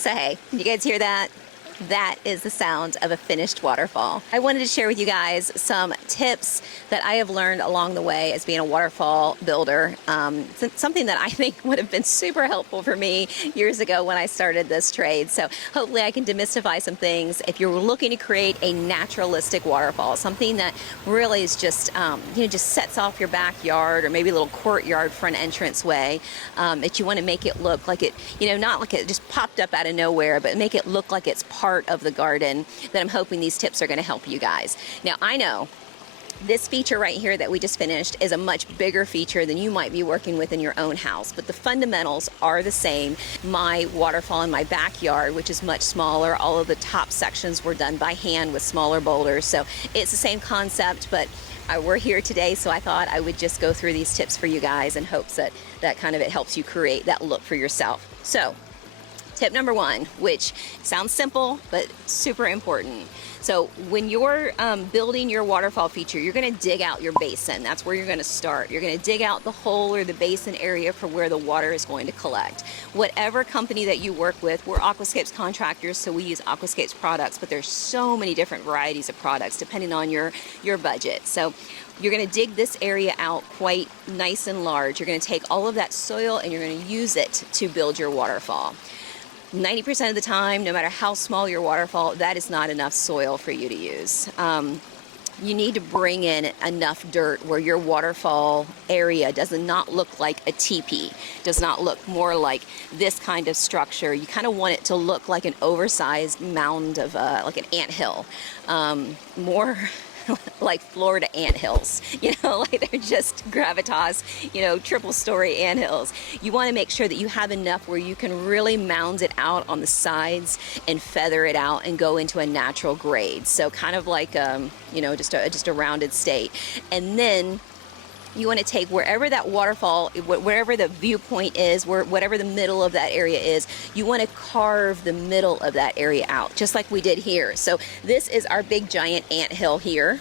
So hey, can you guys hear that? That is the sound of a finished waterfall. I wanted to share with you guys some tips that I have learned along the way as being a waterfall builder. Something that I think would have been super helpful for me years ago when I started this trade. So hopefully I can demystify some things. If you're looking to create a naturalistic waterfall, something that really is just, just sets off your backyard or maybe a little courtyard front entrance way, that you want to make it look like it, not like it just popped up out of nowhere, but make it look like it's part of the garden, that I'm hoping these tips are going to help you guys. Now, I know this feature right here that we just finished is a much bigger feature than you might be working with in your own house, but the fundamentals are the same. My waterfall in my backyard, which is much smaller, all of the top sections were done by hand with smaller boulders, so it's the same concept, but we're here today, so I thought I would just go through these tips for you guys in hopes that it helps you create that look for yourself. So tip number one, which sounds simple, but super important. So when you're building your waterfall feature, you're gonna dig out your basin. That's where you're gonna start. You're gonna dig out the hole or the basin area for where the water is going to collect. Whatever company that you work with, we're Aquascapes contractors, so we use Aquascapes products, but there's so many different varieties of products depending on your budget. So you're gonna dig this area out quite nice and large. You're gonna take all of that soil and you're gonna use it to build your waterfall. 90% of the time, no matter how small your waterfall, that is not enough soil for you to use. You need to bring in enough dirt where your waterfall area does not look like a teepee, does not look more like this kind of structure. You kind of want it to look like an oversized mound of like an anthill, more like Florida anthills, like they're just gravitas, triple story anthills. You want to make sure that you have enough where you can really mound it out on the sides and feather it out and go into a natural grade. So kind of like, just a rounded state. And then you want to take wherever that waterfall, wherever the viewpoint is, whatever the middle of that area is, you want to carve the middle of that area out, just like we did here. So this is our big giant anthill here.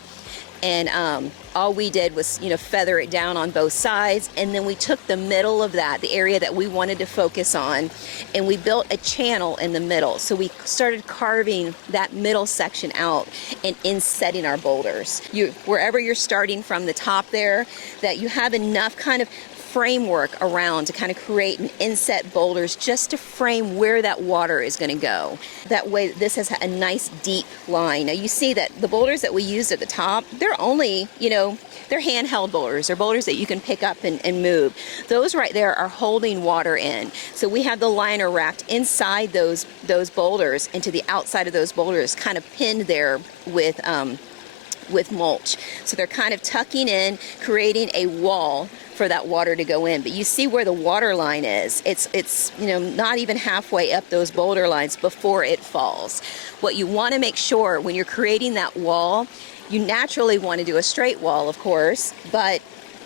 And all we did was, feather it down on both sides. And then we took the middle of that, the area that we wanted to focus on, and we built a channel in the middle. So we started carving that middle section out and insetting our boulders. Wherever you're starting from the top there, that you have enough kind of framework around to kind of create and inset boulders just to frame where that water is going to go. That way this has a nice deep line. Now you see that the boulders that we used at the top, they're only, they're handheld boulders. They're boulders that you can pick up and move. Those right there are holding water in. So we have the liner wrapped inside those boulders, and to the outside of those boulders kind of pinned there with mulch. So they're kind of tucking in, creating a wall for that water to go in. But you see where the water line is. It's not even halfway up those boulder lines before it falls. What you want to make sure when you're creating that wall, you naturally want to do a straight wall, of course, but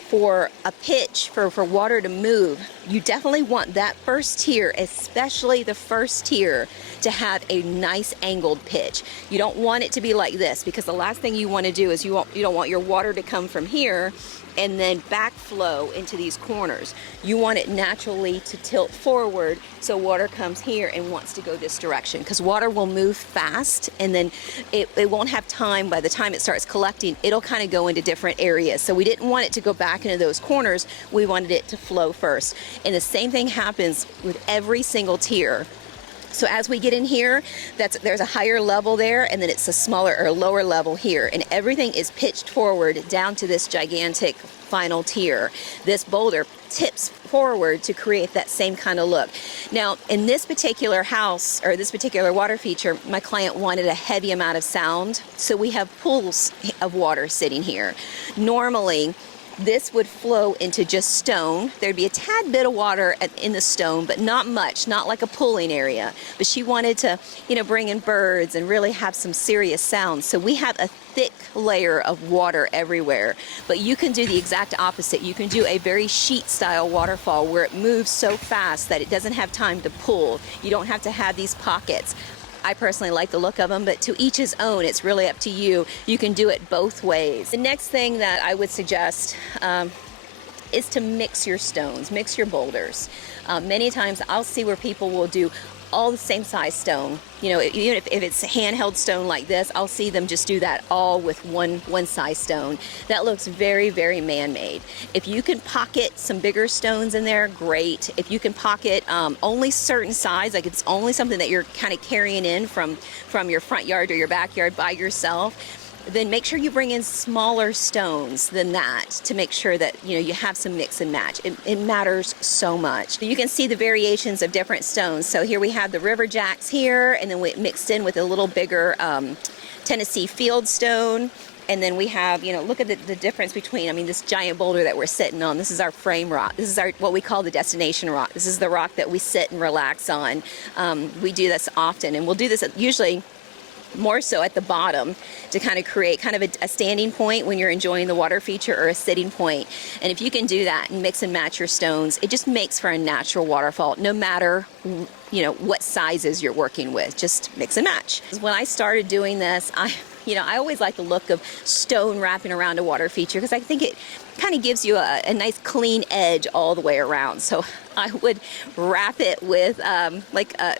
for a pitch, for water to move, you definitely want that first tier, especially the first tier, to have a nice angled pitch. You don't want it to be like this, because the last thing you want to do is you don't want your water to come from here and then backflow into these corners. You want it naturally to tilt forward so water comes here and wants to go this direction, because water will move fast and then it won't have time. By the time it starts collecting, it'll kind of go into different areas. So we didn't want it to go back into those corners. We wanted it to flow first. And the same thing happens with every single tier. So as we get in here, there's a higher level there, and then it's a smaller or lower level here, and everything is pitched forward down to this gigantic final tier. This boulder tips forward to create that same kind of look. Now, in this particular house, or this particular water feature, my client wanted a heavy amount of sound, so we have pools of water sitting here. Normally, this would flow into just stone. There'd be a tad bit of water in the stone, but not much, not like a pooling area. But she wanted to, bring in birds and really have some serious sounds. So we have a thick layer of water everywhere. But you can do the exact opposite. You can do a very sheet style waterfall where it moves so fast that it doesn't have time to pool. You don't have to have these pockets. I personally like the look of them, but to each his own. It's really up to you. You can do it both ways. The next thing that I would suggest is to mix your stones, mix your boulders. Many times I'll see where people will do all the same size stone. You know, even if it's handheld stone like this, I'll see them just do that all with one size stone. That looks very, very man-made. If you can pocket some bigger stones in there, great. If you can pocket only certain size, like it's only something that you're kind of carrying in from your front yard or your backyard by yourself, then make sure you bring in smaller stones than that to make sure that, you know, you have some mix and match. It matters so much. You can see the variations of different stones. So here we have the river jacks here, and then we mixed in with a little bigger Tennessee field stone. And then we have, you know, look at the difference between, I mean, this giant boulder that we're sitting on. This is our frame rock. This is our, what we call the destination rock. This is the rock that we sit and relax on. We do this often, and we'll do this usually more so at the bottom to kind of create kind of a standing point when you're enjoying the water feature, or a sitting point. And if you can do that and mix and match your stones, it just makes for a natural waterfall, no matter, you know, what sizes you're working with. Just mix and match. When I started doing this, I always like the look of stone wrapping around a water feature, because I think it kind of gives you a nice clean edge all the way around. So I would wrap it with like a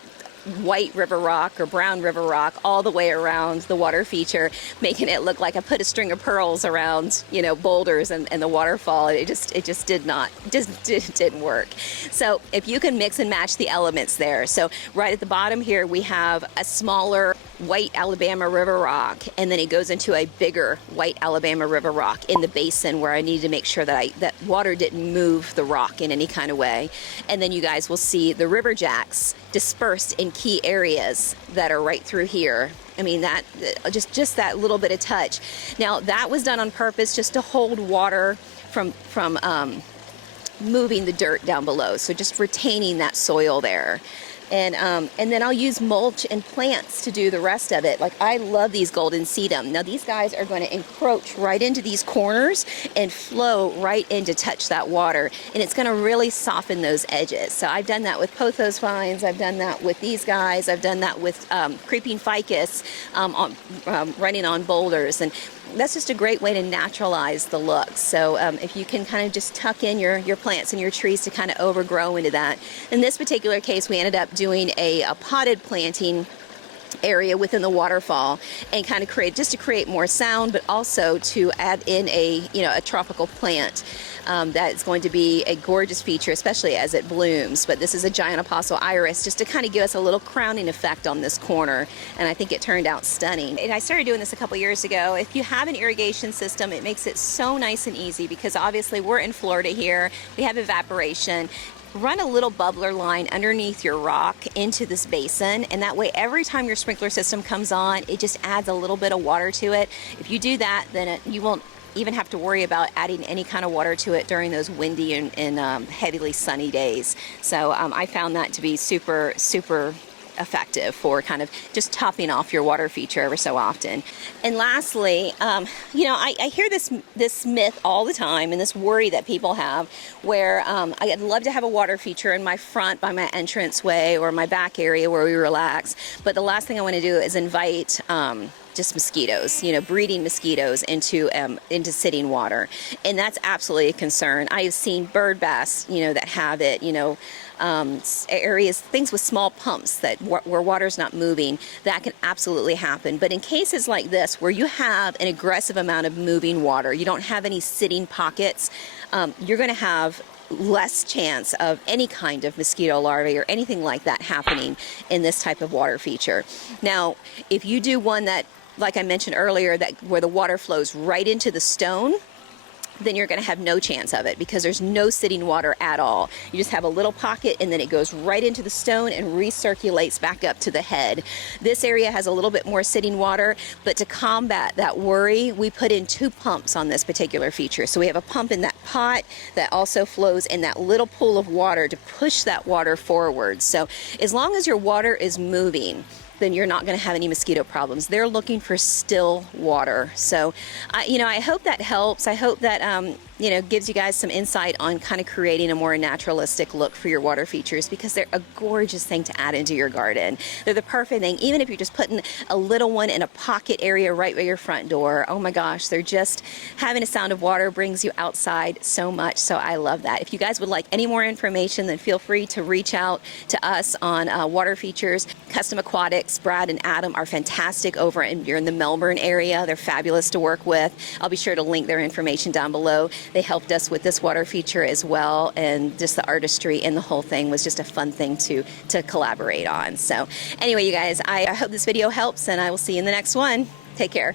white river rock or brown river rock all the way around the water feature, making it look like I put a string of pearls around, you know, boulders and the waterfall. It just didn't work. So if you can mix and match the elements there. So right at the bottom here we have a smaller white Alabama river rock, and then it goes into a bigger white Alabama river rock in the basin where I needed to make sure that that water didn't move the rock in any kind of way. And then you guys will see the river jacks dispersed in key areas that are right through here. I mean, that just that little bit of touch. Now that was done on purpose just to hold water from moving the dirt down below. So just retaining that soil there. And then I'll use mulch and plants to do the rest of it. Like, I love these golden sedum. Now these guys are going to encroach right into these corners and flow right in to touch that water, and it's going to really soften those edges. So I've done that with pothos vines, I've done that with these guys, I've done that with creeping ficus running on boulders, and that's just a great way to naturalize the look. So if you can kind of just tuck in your plants and your trees to kind of overgrow into that. In this particular case, we ended up doing a potted planting area within the waterfall, and kind of create more sound, but also to add in a tropical plant that is going to be a gorgeous feature, especially as it blooms. But this is a giant apostle iris, just to kind of give us a little crowning effect on this corner, and I think it turned out stunning. And I started doing this a couple years ago. If you have an irrigation system, it makes it so nice and easy, because obviously we're in Florida here, we have evaporation. Run a little bubbler line underneath your rock into this basin, and that way every time your sprinkler system comes on, it just adds a little bit of water to it. If you do that, then you won't even have to worry about adding any kind of water to it during those windy and heavily sunny days. So I found that to be super effective for kind of just topping off your water feature ever so often. And lastly, I hear this myth all the time, and this worry that people have, where I'd love to have a water feature in my front by my entranceway or my back area where we relax, but the last thing I want to do is invite just mosquitoes, breeding mosquitoes into sitting water, and that's absolutely a concern. I have seen bird bass, that have it, areas, things with small pumps where water's not moving, that can absolutely happen. But in cases like this, where you have an aggressive amount of moving water, you don't have any sitting pockets, you're going to have less chance of any kind of mosquito larvae or anything like that happening in this type of water feature. Now, if you do one that, like I mentioned earlier, where the water flows right into the stone, then you're going to have no chance of it, because there's no sitting water at all. You just have a little pocket, and then it goes right into the stone and recirculates back up to the head. This area has a little bit more sitting water, but to combat that worry, we put in 2 pumps on this particular feature. So we have a pump in that pot that also flows in that little pool of water to push that water forward. So as long as your water is moving, then you're not going to have any mosquito problems. They're looking for still water. So, I hope that helps. I hope that you know, gives you guys some insight on kind of creating a more naturalistic look for your water features, because they're a gorgeous thing to add into your garden. They're the perfect thing, even if you're just putting a little one in a pocket area right by your front door. Oh my gosh, they're just, having a sound of water brings you outside so much. So I love that. If you guys would like any more information, then feel free to reach out to us on water features. Custom Aquatics, Brad and Adam are fantastic over you're in the Melbourne area. They're fabulous to work with. I'll be sure to link their information down below. They helped us with this water feature as well, and just the artistry and the whole thing was just a fun thing to collaborate on. So anyway, you guys, I hope this video helps, and I will see you in the next one. Take care.